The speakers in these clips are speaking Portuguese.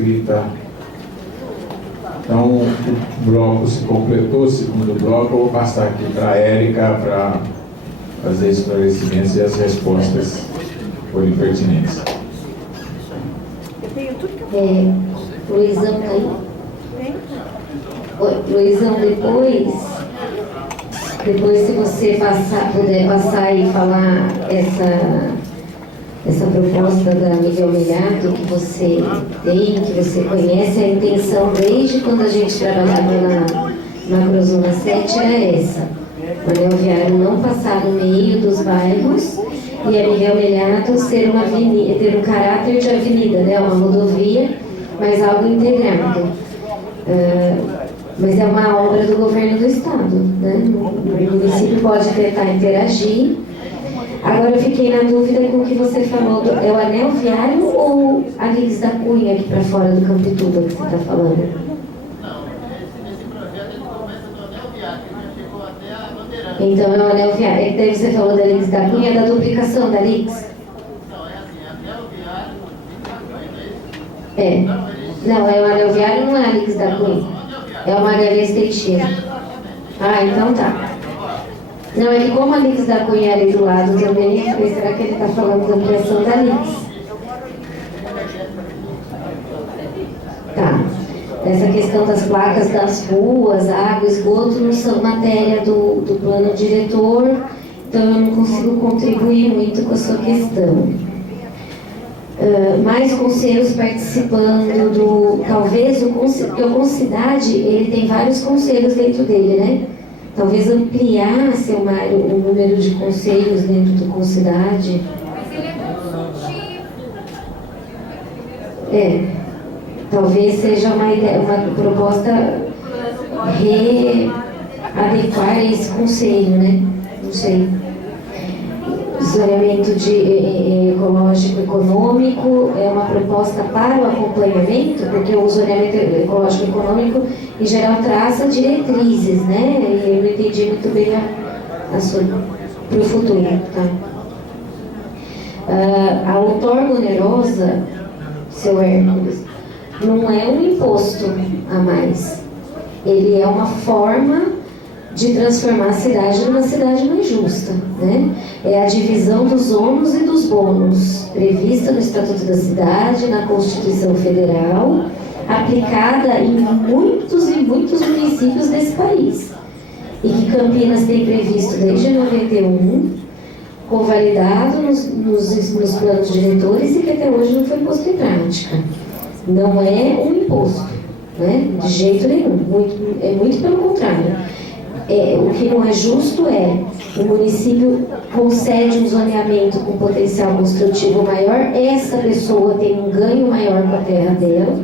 escrita. Então, o bloco se completou, o segundo bloco. Eu vou passar aqui para a Érica para fazer esclarecimentos e as respostas forem pertinentes. Luizão, tá aí? Luizão, depois se você puder passar e falar essa proposta da Miguel Melhado que você tem, que você conhece, a intenção desde quando a gente trabalhava na Macrozona 7 era essa: o anel viário não passar no meio dos bairros e a Miguel Melhado ser uma avenida, ter um caráter de avenida, né? Uma rodovia, mas algo integrado. Mas é uma obra do governo do estado, né? O município pode tentar interagir. Agora eu fiquei na dúvida com o que você falou, é o anel viário ou a Lix da Cunha aqui para fora do Campituba que você está falando? Não, esse projeto ele começa do anel viário, que já chegou até a Bandeirante. Então é o anel viário. E daí você falou da Lix da Cunha, da duplicação da Lix? Não, é assim, anel viário, Não, é o anel viário, não é a Lix da Cunha. É o Magalhães Teixeira. Ah, então tá. Não, é que como a Lix da Cunha é ali do lado também, eu falei, será que ele está falando da ampliação da Lix? Tá. Essa questão das placas das ruas, água, esgoto, não são matéria do plano diretor, então eu não consigo contribuir muito com a sua questão. Mais conselhos participando do... Talvez porque o Concidade, ele tem vários conselhos dentro dele, né? Talvez ampliar, seu Mário, o número de conselhos dentro do Concidade. Mas ele é consultivo. Talvez seja uma proposta readequar esse conselho, né? Não sei. Zoneamento ecológico econômico é uma proposta para o acompanhamento, porque o zoneamento ecológico econômico, em geral, traça diretrizes, né? E eu não entendi muito bem a sua para o futuro, tá? A outorga onerosa, seu Hércules, não é um imposto a mais. Ele é uma forma de transformar a cidade numa cidade mais justa, né? É a divisão dos ônus e dos bônus prevista no Estatuto da Cidade, na Constituição Federal, aplicada em muitos e muitos municípios desse país, e que Campinas tem previsto desde 91, convalidado nos planos diretores e que até hoje não foi posto em prática. Não é um imposto, né? De jeito nenhum, muito pelo contrário. O que não é justo é o município concede um zoneamento com potencial construtivo maior, essa pessoa tem um ganho maior com a terra dela,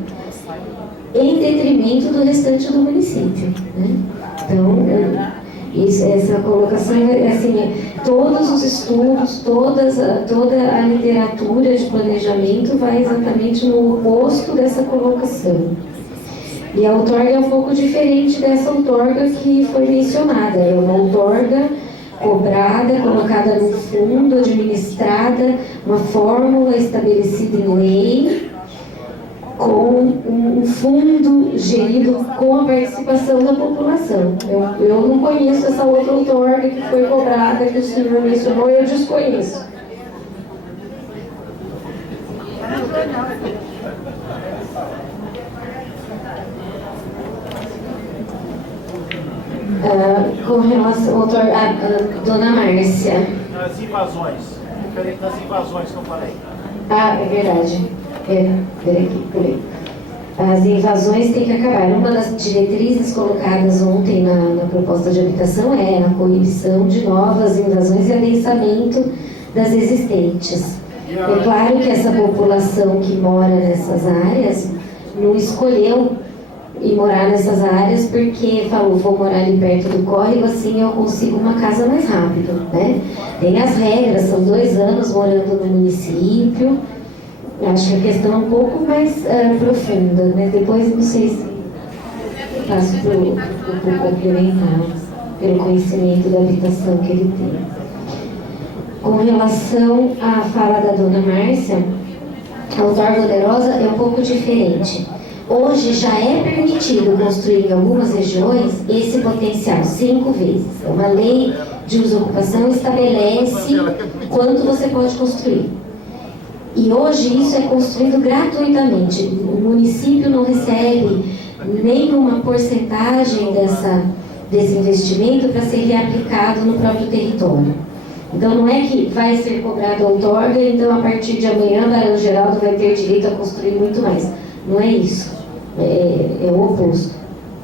em detrimento do restante do município, né? Então, essa colocação é assim, todos os estudos, toda a literatura de planejamento vai exatamente no oposto dessa colocação. E a outorga é um pouco diferente dessa outorga que foi mencionada. É uma outorga cobrada, colocada no fundo, administrada, uma fórmula estabelecida em lei, com um fundo gerido com a participação da população. Eu não conheço essa outra outorga que foi cobrada, que o senhor mencionou, eu desconheço. Com relação ao dona Márcia. As invasões, diferente das invasões que eu falei. É verdade. Peraí. As invasões têm que acabar. Uma das diretrizes colocadas ontem na proposta de habitação é a coibição de novas invasões e adensamento das existentes. É claro que essa população que mora nessas áreas não escolheu ir morar nessas áreas porque falou, vou morar ali perto do córrego, assim eu consigo uma casa mais rápido, né? Tem as regras, são 2 anos morando no município. Acho que a questão é um pouco mais profunda, mas depois não sei se passo para o complementar, pelo conhecimento da habitação que ele tem. Com relação à fala da dona Márcia, A outorga onerosa é um pouco diferente. Hoje já é permitido construir em algumas regiões esse potencial 5 vezes. Uma lei de uso e ocupação estabelece quanto você pode construir. E hoje isso é construído gratuitamente. O município não recebe nenhuma porcentagem desse investimento para ser reaplicado no próprio território. Então não é que vai ser cobrado a outorga, então a partir de amanhã Barão Geraldo vai ter direito a construir muito mais. Não é isso. É o oposto.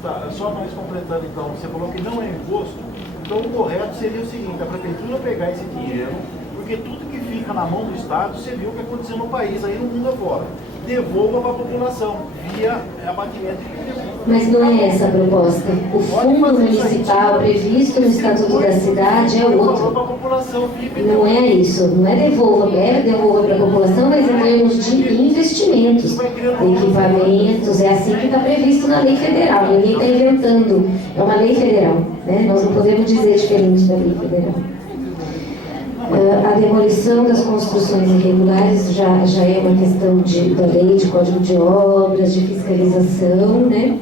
Tá, só mais completando então, você falou que não é imposto, então o correto seria o seguinte, a prefeitura pegar esse dinheiro, porque tudo que fica na mão do Estado, você viu o que aconteceu no país, aí no mundo afora, devolva para a população, via abatimento de tributo. Mas não é essa a proposta. O fundo municipal previsto no Estatuto da Cidade é outro. Não é isso. Não é devolva para a população, mas em termos de investimentos, equipamentos. É assim que está previsto na lei federal. Ninguém está inventando. É uma lei federal. Né? Nós não podemos dizer diferente da lei federal. A demolição das construções irregulares já é uma questão da lei, de código de obras, de fiscalização, né?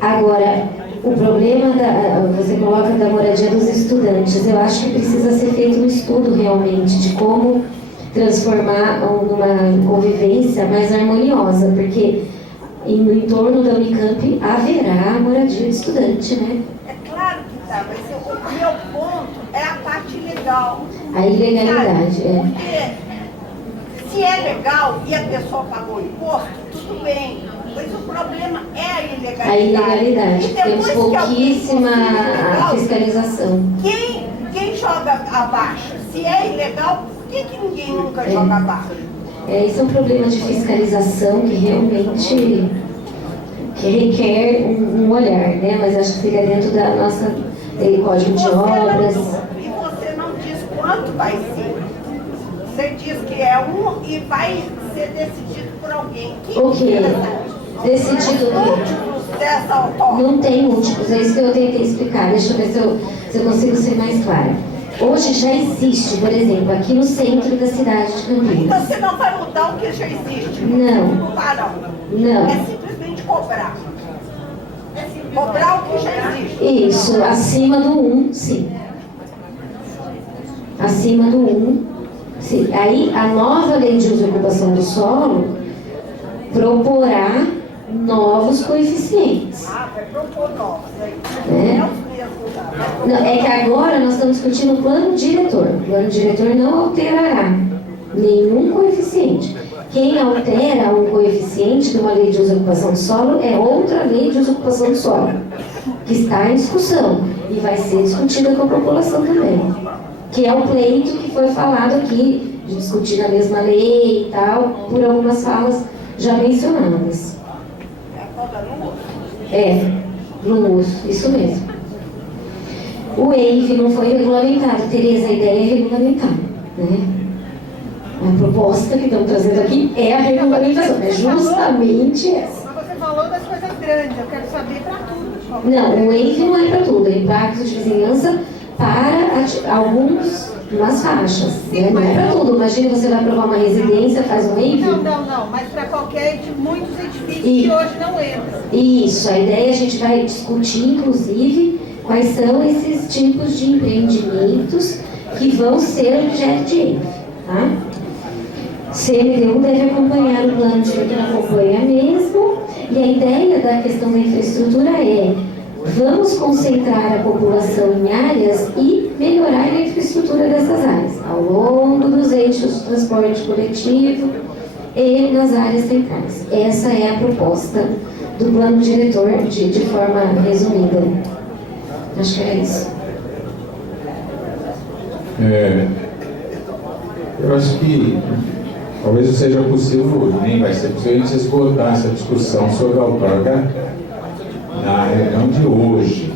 Agora, o problema você coloca da moradia dos estudantes, eu acho que precisa ser feito um estudo realmente de como transformar numa convivência mais harmoniosa, porque no entorno da Unicamp haverá moradia de estudante, né? É claro que tá, mas o meu ponto é a parte legal. A ilegalidade, sabe? Porque se é legal e a pessoa pagou imposto, tudo bem. Mas o problema é a ilegalidade. A ilegalidade. Temos pouquíssima fiscalização. Quem joga abaixo? Se é ilegal, por que ninguém nunca joga abaixo? Isso é um problema de fiscalização que realmente requer um olhar, né? Mas acho que fica dentro da nossa código de obras. E você não diz quanto vai ser. Você diz que é e vai ser decidido por alguém. O quê? Decidido não tem múltiplos, é isso que eu tentei explicar. Deixa eu ver se eu consigo ser mais clara. Hoje já existe, por exemplo, aqui no centro da cidade de Campinas. Você não vai mudar o que já existe? Não. Não. É simplesmente cobrar. Cobrar o que já existe. Isso, acima do 1, sim. Acima do 1, sim. Aí a nova lei de uso e ocupação do solo proporá novos coeficientes. Vai propor novos. Não, é que agora nós estamos discutindo o plano diretor. O plano diretor não alterará nenhum coeficiente. Quem altera um coeficiente de uma lei de uso e ocupação do solo é outra lei de uso e ocupação do solo, que está em discussão e vai ser discutida com a população também. Que é o pleito que foi falado aqui, de discutir na mesma lei e tal, por algumas falas já mencionadas. Luz, isso mesmo. O EIV não foi regulamentado, Tereza, a ideia é regulamentar, né? A proposta que estamos trazendo aqui é a regulamentação, é justamente essa. Mas você falou das coisas grandes, eu quero saber para tudo. Não, o EIV não é para tudo, é impacto de vizinhança para umas faixas, né? Não é para tudo. Imagina você vai aprovar uma residência, faz um EIV. Não, mas para qualquer de muitos edifícios que hoje não entram. Isso, a ideia a gente vai discutir, inclusive, quais são esses tipos de empreendimentos que vão ser objeto de EIV, tá? CMTU deve acompanhar o plano diretor, acompanha mesmo, e a ideia da questão da infraestrutura é: vamos concentrar a população em áreas e melhorar a infraestrutura dessas áreas, ao longo dos eixos de transporte coletivo e nas áreas centrais. Essa é a proposta do plano diretor, de forma resumida. Acho que é isso. Eu acho que talvez não seja possível, nem vai ser possível a gente esgotar essa discussão sobre a outorga na reunião de hoje.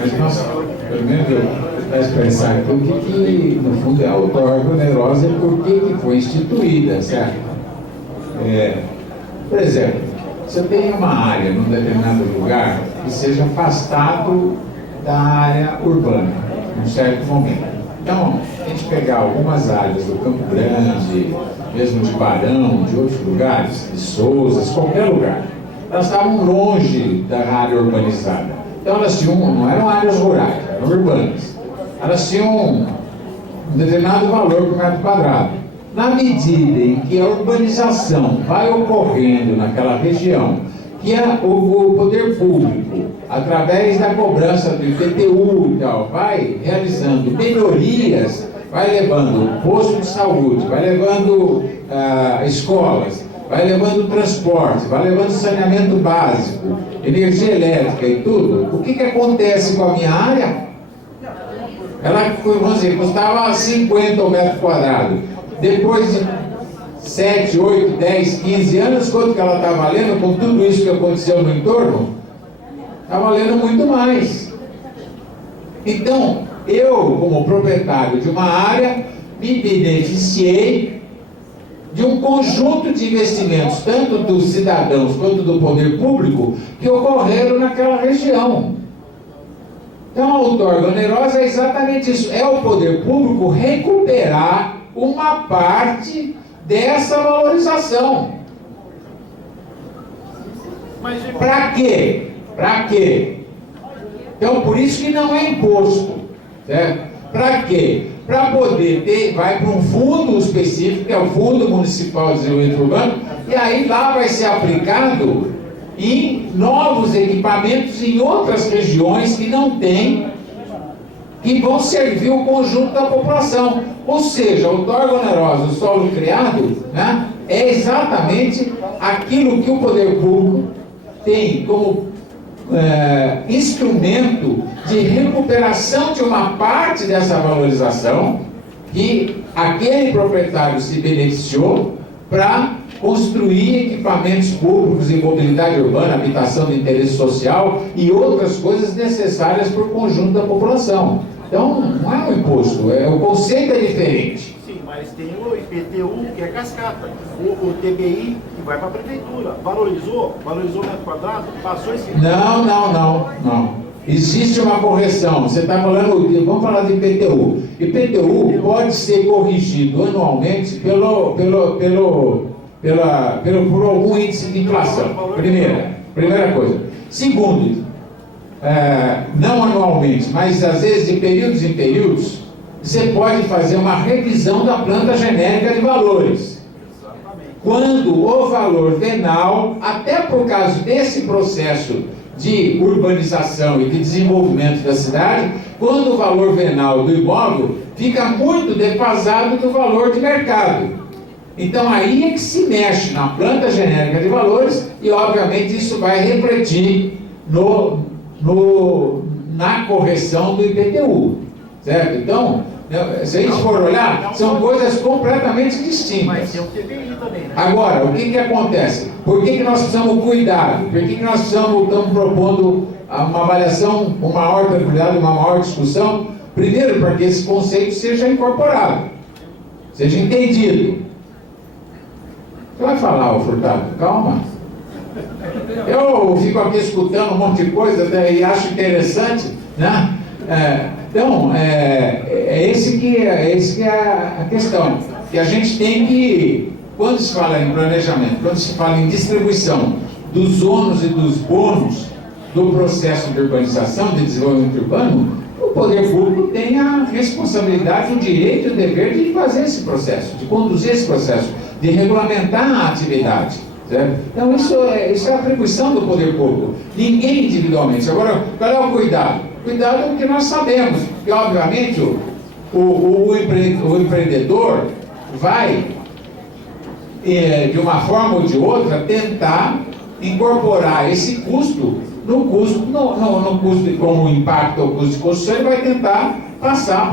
Mas nós, pelo menos eu vou expressar aqui o que no fundo é a outorga onerosa e por que foi instituída, certo? Por exemplo, se eu tenho uma área num determinado lugar que seja afastado da área urbana, num certo momento. Então, a gente pegar algumas áreas do Campo Grande, mesmo de Barão, de outros lugares, de Sousas, qualquer lugar, elas estavam longe da área urbanizada. Então elas tinham, não eram áreas rurais, eram urbanas. Elas tinham um determinado valor por metro quadrado. Na medida em que a urbanização vai ocorrendo naquela região, que o poder público, através da cobrança do IPTU e tal, vai realizando melhorias, vai levando posto de saúde, vai levando escolas, vai levando transporte, vai levando saneamento básico, energia elétrica e tudo, o que acontece com a minha área? Ela, vamos dizer, custava 50 o metro quadrado. Depois de 7, 8, 10, 15 anos, quanto que ela está valendo com tudo isso que aconteceu no entorno? Está valendo muito mais. Então, eu, como proprietário de uma área, me beneficiei de um conjunto de investimentos, tanto dos cidadãos quanto do poder público, que ocorreram naquela região. Então, a outorga onerosa é exatamente isso, é o poder público recuperar uma parte dessa valorização. Para quê? Para quê? Então, por isso que não é imposto, certo? Para quê? Para poder ter, vai para um fundo específico, que é o Fundo Municipal de Desenvolvimento Urbano, e aí lá vai ser aplicado em novos equipamentos em outras regiões que não têm, que vão servir o conjunto da população. Ou seja, o outorga onerosa, o solo criado, né, é exatamente aquilo que o poder público tem como instrumento de recuperação de uma parte dessa valorização que aquele proprietário se beneficiou para construir equipamentos públicos em mobilidade urbana, habitação de interesse social e outras coisas necessárias para o conjunto da população. Então, não é um imposto, o conceito é diferente. Sim, mas tem o IPTU, que é cascata, o TBI, que vai para a prefeitura. Valorizou o metro quadrado, passou esse... Não. Existe uma correção. Você está falando, vamos falar de IPTU. IPTU pode ser corrigido anualmente por algum índice de inflação. Primeira coisa. Segundo, não anualmente, mas às vezes de períodos em períodos, você pode fazer uma revisão da planta genérica de valores. Quando o valor venal, até por causa desse processo de urbanização e de desenvolvimento da cidade, quando o valor venal do imóvel fica muito defasado do valor de mercado. Então aí é que se mexe na planta genérica de valores e obviamente isso vai refletir na correção do IPTU, certo? Então, se a gente for olhar, são coisas completamente distintas. Mas tem o TBI também, né? Agora, o que acontece? Por que nós precisamos cuidado? Por que nós estamos propondo uma avaliação com maior tranquilidade, uma maior discussão? Primeiro, para que esse conceito seja incorporado, seja entendido. Você vai falar, Furtado? Calma. Eu fico aqui escutando um monte de coisa e acho interessante, né? Então, esse que é a questão. Que a gente tem que, quando se fala em planejamento, quando se fala em distribuição dos ônus e dos bônus do processo de urbanização, de desenvolvimento urbano, o poder público tem a responsabilidade, o direito e o dever de fazer esse processo, de conduzir esse processo, de regulamentar a atividade. Certo? Então isso é a atribuição do poder público, ninguém individualmente. Agora, qual é o cuidado? Cuidado é o que nós sabemos, que obviamente o empreendedor vai, de uma forma ou de outra, tentar incorporar esse custo no custo, como impacto ao custo de construção, ele vai tentar passar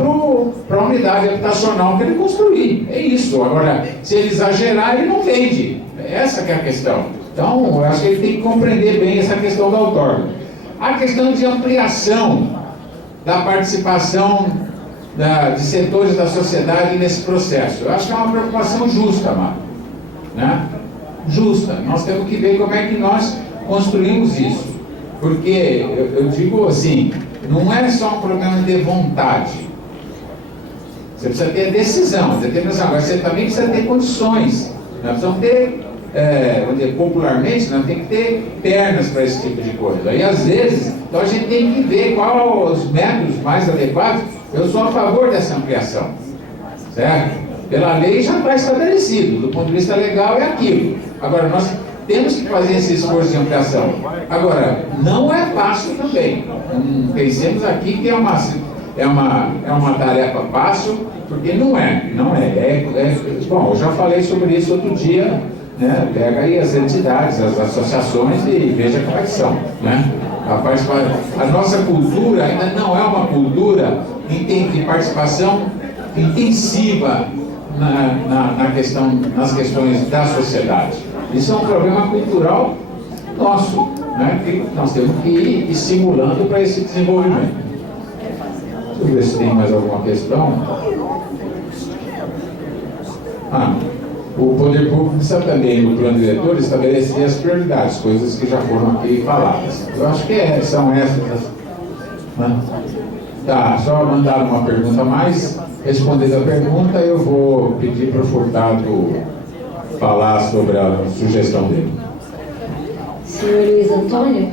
para a unidade habitacional que ele construir. É isso. Agora, se ele exagerar, ele não vende. Essa que é a questão. Então, eu acho que ele tem que compreender bem essa questão da outorga. A questão de ampliação da participação de setores da sociedade nesse processo. Eu acho que é uma preocupação justa, Marco. Né? Justa. Nós temos que ver como é que nós construímos isso. Porque, eu digo assim, não é só um problema de vontade. Você precisa ter decisão, determinação. Agora você também precisa ter condições. Nós precisamos ter, vamos dizer, popularmente, nós temos que ter pernas para esse tipo de coisa. E às vezes, então a gente tem que ver quais os métodos mais adequados. Eu sou a favor dessa ampliação, certo? Pela lei já está estabelecido, do ponto de vista legal é aquilo. Agora, nós temos que fazer esse esforço de ampliação. Agora, não é fácil também. Pensemos aqui que é uma tarefa fácil, porque não é. Bom, eu já falei sobre isso outro dia, né? Pega aí as entidades, as associações e veja como é que são, né? A nossa cultura ainda não é uma cultura de participação intensiva nas questões da sociedade. Isso é um problema cultural nosso, né? Que nós temos que ir estimulando para esse desenvolvimento. Deixa eu ver se tem mais alguma questão. O poder público precisa também, no plano diretor, estabelecer as prioridades, coisas que já foram aqui faladas. Eu acho que são essas. Tá, só mandaram uma pergunta a mais. Respondendo a pergunta, eu vou pedir para o Furtado falar sobre a sugestão dele. Senhor Luiz Antônio,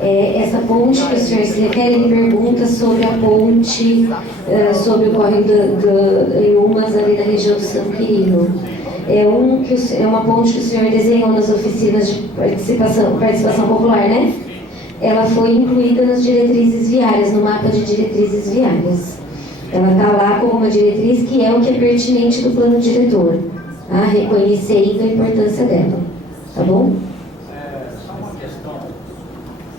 essa ponte que o senhor se refere, ele pergunta sobre a ponte, sobre o córrego em Umas, ali na região do São Quirino. É uma ponte que o senhor desenhou nas oficinas de participação popular, né? Ela foi incluída nas diretrizes viárias, no mapa de diretrizes viárias. Ela está lá como uma diretriz que é o que é pertinente do plano diretor, tá? Reconhecendo a importância dela, tá bom? Só uma questão.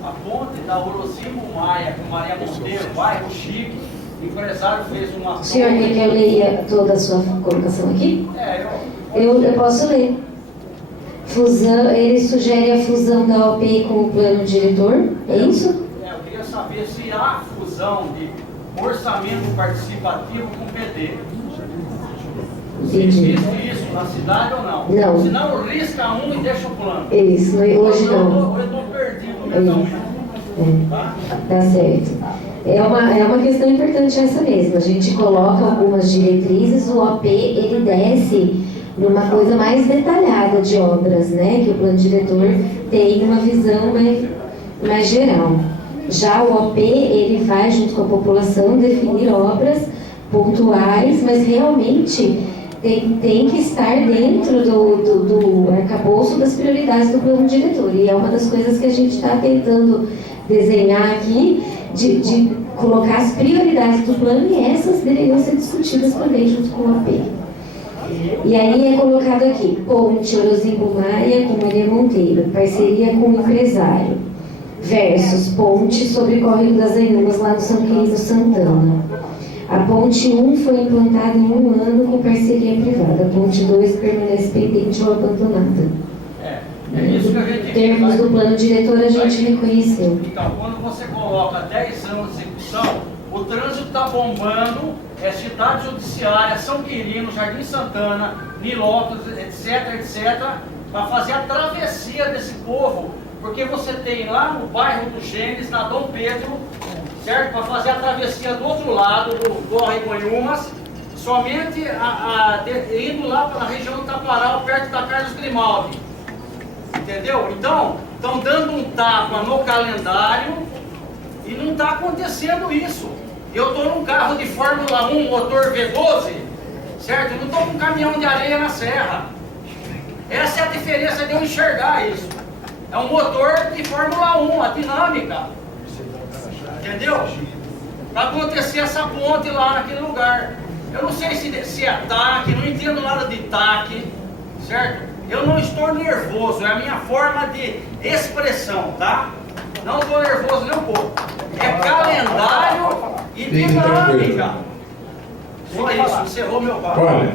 A ponte da Orozimo Maia com Maria Monteiro, bairro Chique, o empresário fez uma... O senhor quer que eu leia toda a sua colocação aqui? Eu posso ler. Ele sugere a fusão da OP com o plano diretor, é isso? Eu queria saber se há fusão de orçamento participativo com o PT. Se existe isso na cidade ou não? Não. Senão risca um e deixa o plano. Isso, hoje não. Eu estou perdido mentalmente. Tá certo. É uma questão importante essa mesmo. A gente coloca algumas diretrizes, o OP ele desce numa coisa mais detalhada de obras, né? Que o plano diretor tem uma visão mais geral. Já o OP, ele vai junto com a população definir obras pontuais, mas realmente tem que estar dentro do arcabouço das prioridades do plano diretor. E é uma das coisas que a gente está tentando desenhar aqui, de colocar as prioridades do plano, e essas deveriam ser discutidas também junto com o OP. E aí é colocado aqui, ponte Orozimbo Maia com Maria Monteiro, parceria com o empresário, versus ponte sobre córrego das Anhumas lá no São Quirino Santana. A ponte 1 foi implantada em 1 ano com parceria privada, a ponte 2 permanece pendente ou abandonada. É isso que a gente... Em termos do plano diretor, a gente reconheceu. Então, quando você coloca 10 anos de execução, o trânsito está bombando, cidade judiciária, São Quirino, Jardim Santana, Nilópolis, etc, para fazer a travessia desse povo, porque você tem lá no bairro do Gênesis, na Dom Pedro, certo? Para fazer a travessia do outro lado do córrego Anhumas, somente indo lá para a região do Taparal, perto da Carlos Grimaldi. Entendeu? Então, estão dando um tapa no calendário e não está acontecendo isso. Eu estou num carro de Fórmula 1, motor V12, certo? Eu não estou com um caminhão de areia na serra. Essa é a diferença de eu enxergar isso. É um motor de Fórmula 1, a dinâmica. Entendeu? Para acontecer essa ponte lá naquele lugar. Eu não sei se é TAC, não entendo nada de TAC, certo? Eu não estou nervoso, é a minha forma de expressão, tá? Não estou nervoso nem um pouco. É calendário e dinâmica. Só isso, encerrou meu papo. Olha,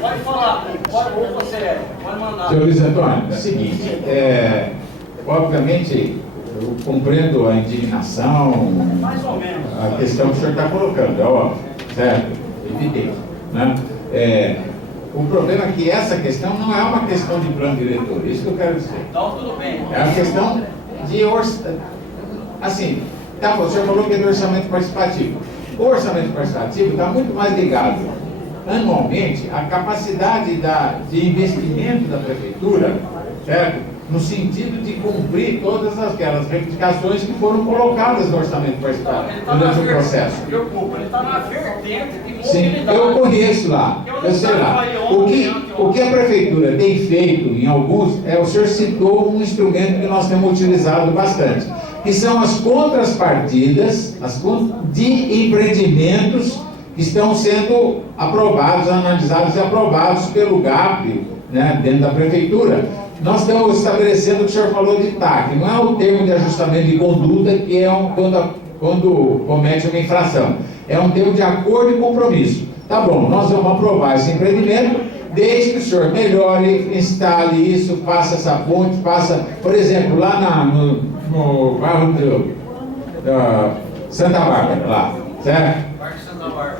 Pode falar, ou você pode mandar. senhor Luiz Antônio, é o seguinte, obviamente eu compreendo a indignação, Mais ou menos. a questão que o senhor está colocando, é óbvio, certo? Evidente, né? O problema é que essa questão não é uma questão de plano diretor, isso que eu quero dizer. Então tudo bem. É uma questão de assim, Tá, o senhor falou que é do orçamento participativo. O orçamento participativo está muito mais ligado, anualmente, à capacidade de investimento da prefeitura, certo? No sentido de cumprir todas aquelas reivindicações que foram colocadas no orçamento participativo durante o processo. Ele está na vertente de Sim, mobilidade. eu conheço lá, eu sei lá. O que a prefeitura tem feito em alguns, o senhor citou um instrumento que nós temos utilizado bastante, que são as contrapartidas de empreendimentos que estão sendo aprovados, analisados e aprovados pelo GAP, né, dentro da prefeitura. Nós estamos estabelecendo o que o senhor falou de TAC, não é o termo de ajustamento de conduta, que é quando comete uma infração. É um termo de acordo e compromisso. Tá bom, nós vamos aprovar esse empreendimento, desde que o senhor melhore, instale isso, faça essa ponte, faça, por exemplo, lá no bairro da Santa Bárbara, lá, certo? Parque Santa Bárbara.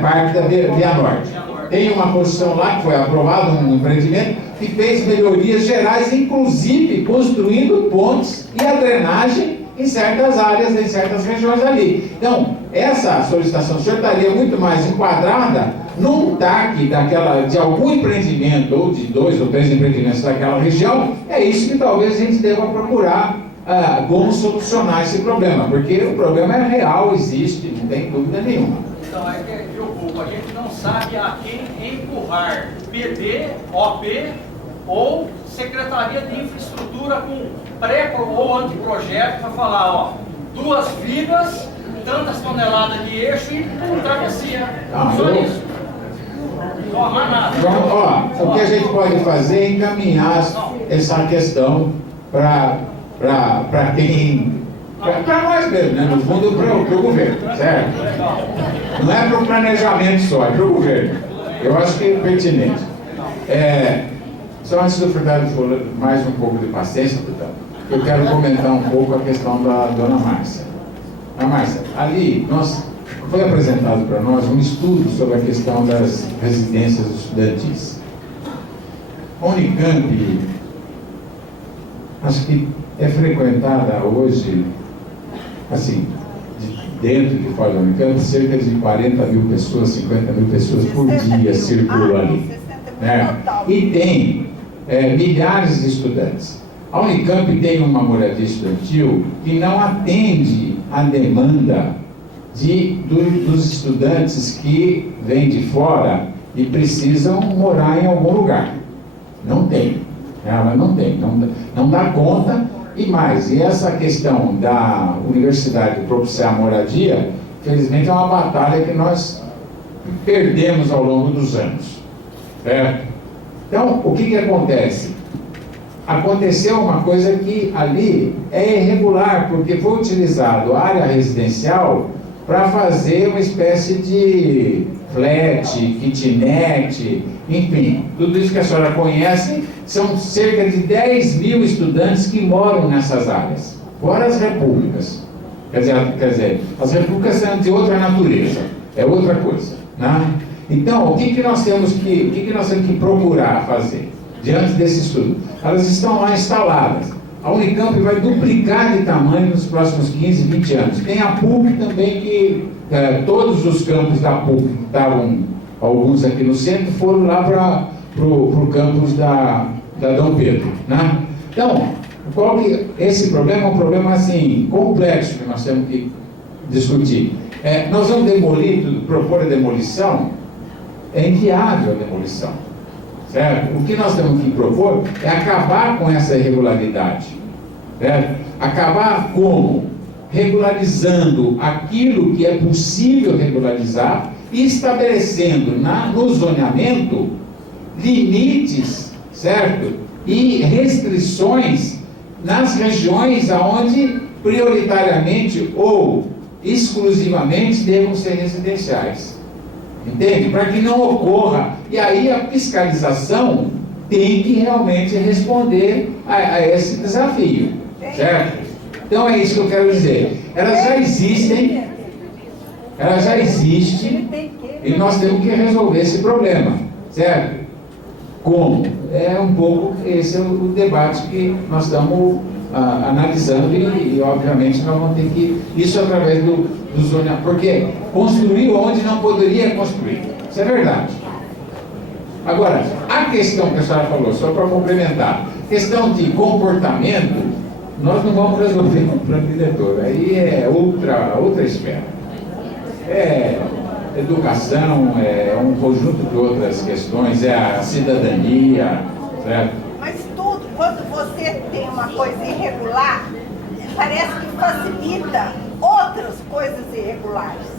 Parque da Via Norte. Tem uma posição lá que foi aprovado um empreendimento que fez melhorias gerais, inclusive construindo pontes e a drenagem em certas áreas, em certas regiões ali. Então, essa solicitação, o senhor estaria muito mais enquadrada num TAC de algum empreendimento, ou de 2 ou 3 empreendimentos daquela região. É isso que talvez a gente deva procurar como solucionar esse problema, porque o problema é real, existe, não tem dúvida nenhuma. Então, é que preocupa, a gente não sabe a quem empurrar, PD, OP ou Secretaria de Infraestrutura com pré ou anteprojeto para falar, ó, 2 vigas, tantas toneladas de eixo e travessia. Só isso. Não há mais nada. Então, o que a gente pode fazer é encaminhar essa questão para quem... Para nós mesmo, né? No fundo, para o governo, certo? Não é para o planejamento só, é para o governo. Eu acho que é pertinente. Só antes do Fernando falar mais um pouco de paciência, eu quero comentar um pouco a questão da dona Márcia. A Márcia, ali foi apresentado para nós um estudo sobre a questão das residências estudantis. A Unicamp, acho que é frequentada hoje, assim, dentro de fora da Unicamp, cerca de 40 mil pessoas, 50 mil pessoas por dia circulam ali. Né? E tem milhares de estudantes. A Unicamp tem uma moradia estudantil que não atende à demanda dos estudantes que vêm de fora e precisam morar em algum lugar. Não tem. Ela não tem. Não dá conta. E mais, e essa questão da universidade propiciar moradia, felizmente é uma batalha que nós perdemos ao longo dos anos. Certo? Então, o que acontece? Aconteceu uma coisa que ali é irregular, porque foi utilizado a área residencial para fazer uma espécie de flat, kitnet, enfim, tudo isso que a senhora conhece, são cerca de 10 mil estudantes que moram nessas áreas, fora as repúblicas. Quer dizer, as repúblicas são de outra natureza, é outra coisa, né? Então, o que nós temos que procurar fazer diante desse estudo? Elas estão lá instaladas. A Unicamp vai duplicar de tamanho nos próximos 15, 20 anos. Tem a PUC também, que todos os campos da PUC, que estavam alguns aqui no centro, foram lá para o campus da Dom Pedro. Né? Então, esse problema é um problema assim, complexo que nós temos que discutir. Nós vamos propor a demolição. É inviável a demolição, certo? O que nós temos que propor é acabar com essa irregularidade, certo? Acabar como? Regularizando aquilo que é possível regularizar e estabelecendo no zoneamento limites, certo? E restrições nas regiões onde prioritariamente ou exclusivamente devam ser residenciais. Entende? Para que não ocorra. E aí a fiscalização tem que realmente responder a esse desafio. Certo? Então é isso que eu quero dizer. Elas já existem e nós temos que resolver esse problema. Certo? Como? É um pouco esse é o debate que nós estamos analisando e, obviamente, nós vamos ter que... Isso através do zoneamento, porque construiu onde não poderia construir. Isso é verdade. Agora, a questão que a senhora falou, só para complementar, questão de comportamento, nós não vamos resolver com o plano diretor. Aí é outra esfera. É educação, é um conjunto de outras questões, é a cidadania, certo? Mas tudo, quando você tem uma coisa irregular, parece que facilita outras coisas irregulares.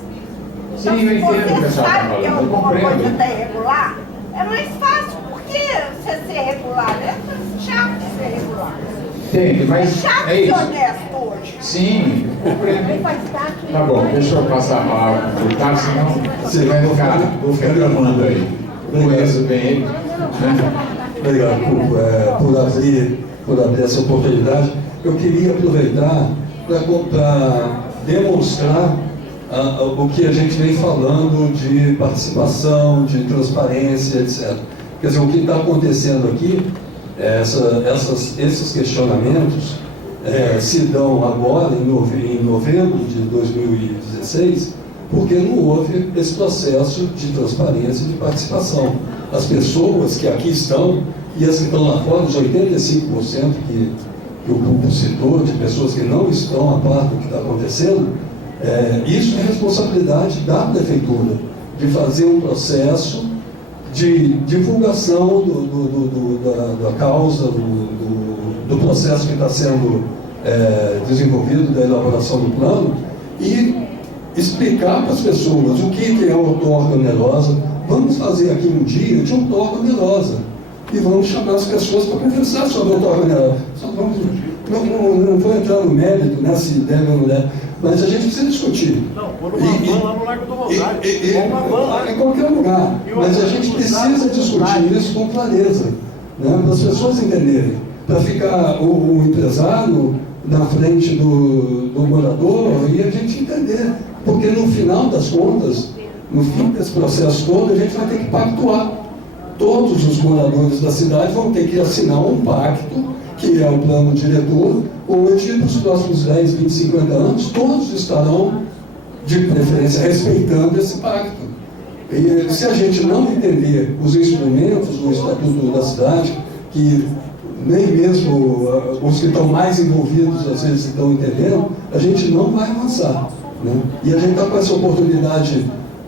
Sim, Então, eu se entendo o que a você senhora está sabe que falando, eu alguma coisa compreendo. está irregular, é mais fácil. Por que você ser regular? É chato ser regular. Entende, É mas chato é ser isso. honesto hoje. Sim, compreendo. Tá bom, deixa eu passar a palavra para o Carlos, senão você vai ficar gravando aí. Conheço bem ele. Né? Obrigado por abrir essa oportunidade. Eu queria aproveitar para demonstrar o que a gente vem falando de participação, de transparência, etc. Quer dizer, o que está acontecendo aqui, esses questionamentos se dão agora, em novembro de 2016, porque não houve esse processo de transparência e de participação. As pessoas que aqui estão e as que estão lá fora, os 85% que o Pupo citou, de pessoas que não estão a par do que está acontecendo, isso é responsabilidade da prefeitura, de fazer um processo de divulgação da causa, do processo que está sendo desenvolvido, da elaboração do plano, e explicar para as pessoas o que é outorga onerosa. Vamos fazer aqui um dia de outorga onerosa e vamos chamar as pessoas para conversar sobre outorga onerosa. Não vou entrar no mérito, né, se deve ou não deve, mas a gente precisa discutir. Não, por uma van lá no Largo do Rosário. Uma van lá. Em qualquer lugar. Mas a gente precisa discutir isso com clareza, né, para as pessoas entenderem. Para ficar o empresário na frente do morador e a gente entender. Porque no final das contas, no fim desse processo todo, a gente vai ter que pactuar. Todos os moradores da cidade vão ter que assinar um pacto, que é o plano diretor, onde nos próximos 10, 20, 50 anos, todos estarão, de preferência, respeitando esse pacto. E se a gente não entender os instrumentos do Estatuto da Cidade, que nem mesmo os que estão mais envolvidos às vezes estão entendendo, a gente não vai avançar. Né? E a gente está com essa oportunidade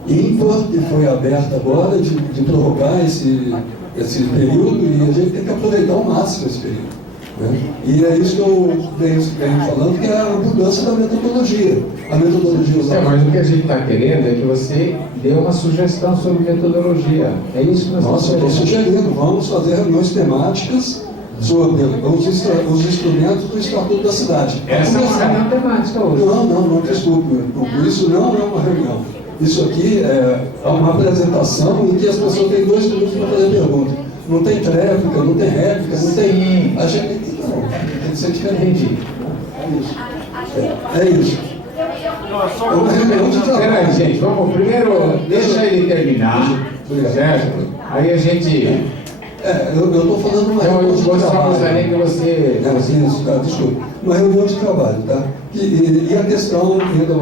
ímpar, que foi aberta agora, de prorrogar esse período, e a gente tem que aproveitar ao máximo esse período. Né? E é isso que eu venho falando, que é a mudança da metodologia. A metodologia usada. Mas o que a gente está querendo é que você dê uma sugestão sobre metodologia. É isso que nós Nossa, eu estou sugerindo, vamos fazer reuniões temáticas sobre os instrumentos do Estatuto da Cidade. Essa não é a temática hoje. Não, desculpe. Isso não é uma reunião. Isso aqui é uma apresentação em que as pessoas têm 2 minutos para fazer pergunta. Não tem tréplica, não tem réplica, não tem... A gente tem que ser diferente. É isso. É uma reunião de trabalho. Peraí, gente, vamos primeiro, deixa ele terminar, certo? Aí a gente... eu estou falando uma reunião de trabalho. Gostaria que você... Desculpa. Uma reunião de trabalho, tá? E a questão, ainda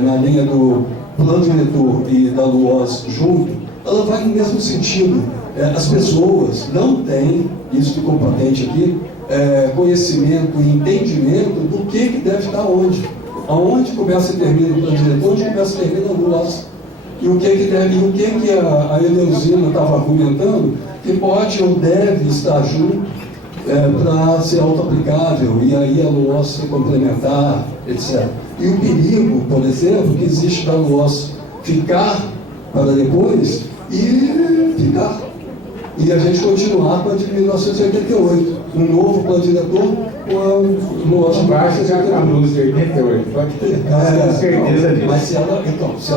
na linha do plano diretor e da LUOS junto, ela vai no mesmo sentido. As pessoas não têm, isso ficou patente aqui, conhecimento e entendimento do que deve estar onde. Aonde começa e termina o plano diretor, onde começa e termina a LUOS. E o que a Eleusina estava argumentando, que pode ou deve estar junto para ser auto-aplicável, e aí a LUOS se complementar, etc. E o perigo, por exemplo, que existe da LUOS ficar para depois e ficar. E a gente continuar com a de 1988, um novo plano diretor com a LUOS de Vai chegar com a luz de 88, pode ter certeza disso. Mas se ela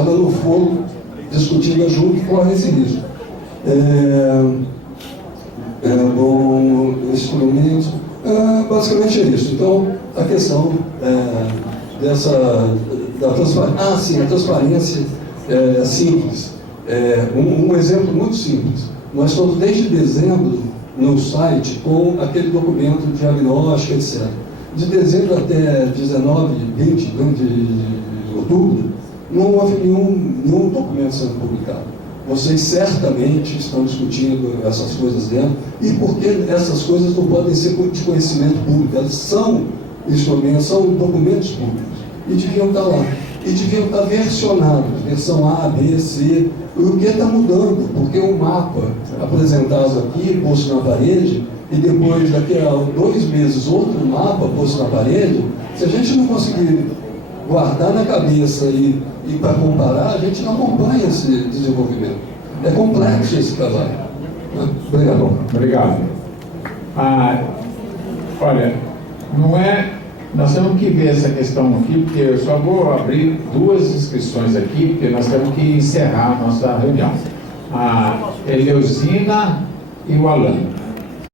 não for discutida junto, corre esse risco. Bom, instrumentos, basicamente é isso. Então, a questão da transparência, a transparência simples. Um exemplo muito simples. Nós estamos desde dezembro no site com aquele documento de diagnóstico, etc. De dezembro até 19, 20 de outubro, não houve nenhum documento sendo publicado. Vocês certamente estão discutindo essas coisas dentro, e porque essas coisas não podem ser de conhecimento público, elas são instrumentos, são documentos públicos, e deviam estar lá. E deviam estar versionados, versão A, B, C, o que está mudando, porque o mapa apresentado aqui, posto na parede, e depois, daqui a 2 meses, outro mapa posto na parede, se a gente não conseguir guardar na cabeça e para comparar, a gente não acompanha esse desenvolvimento. É complexo esse trabalho. Obrigado. Obrigado. Olha, não é... Nós temos que ver essa questão aqui, porque eu só vou abrir 2 inscrições aqui, porque nós temos que encerrar a nossa reunião. A Eleusina e o Alan.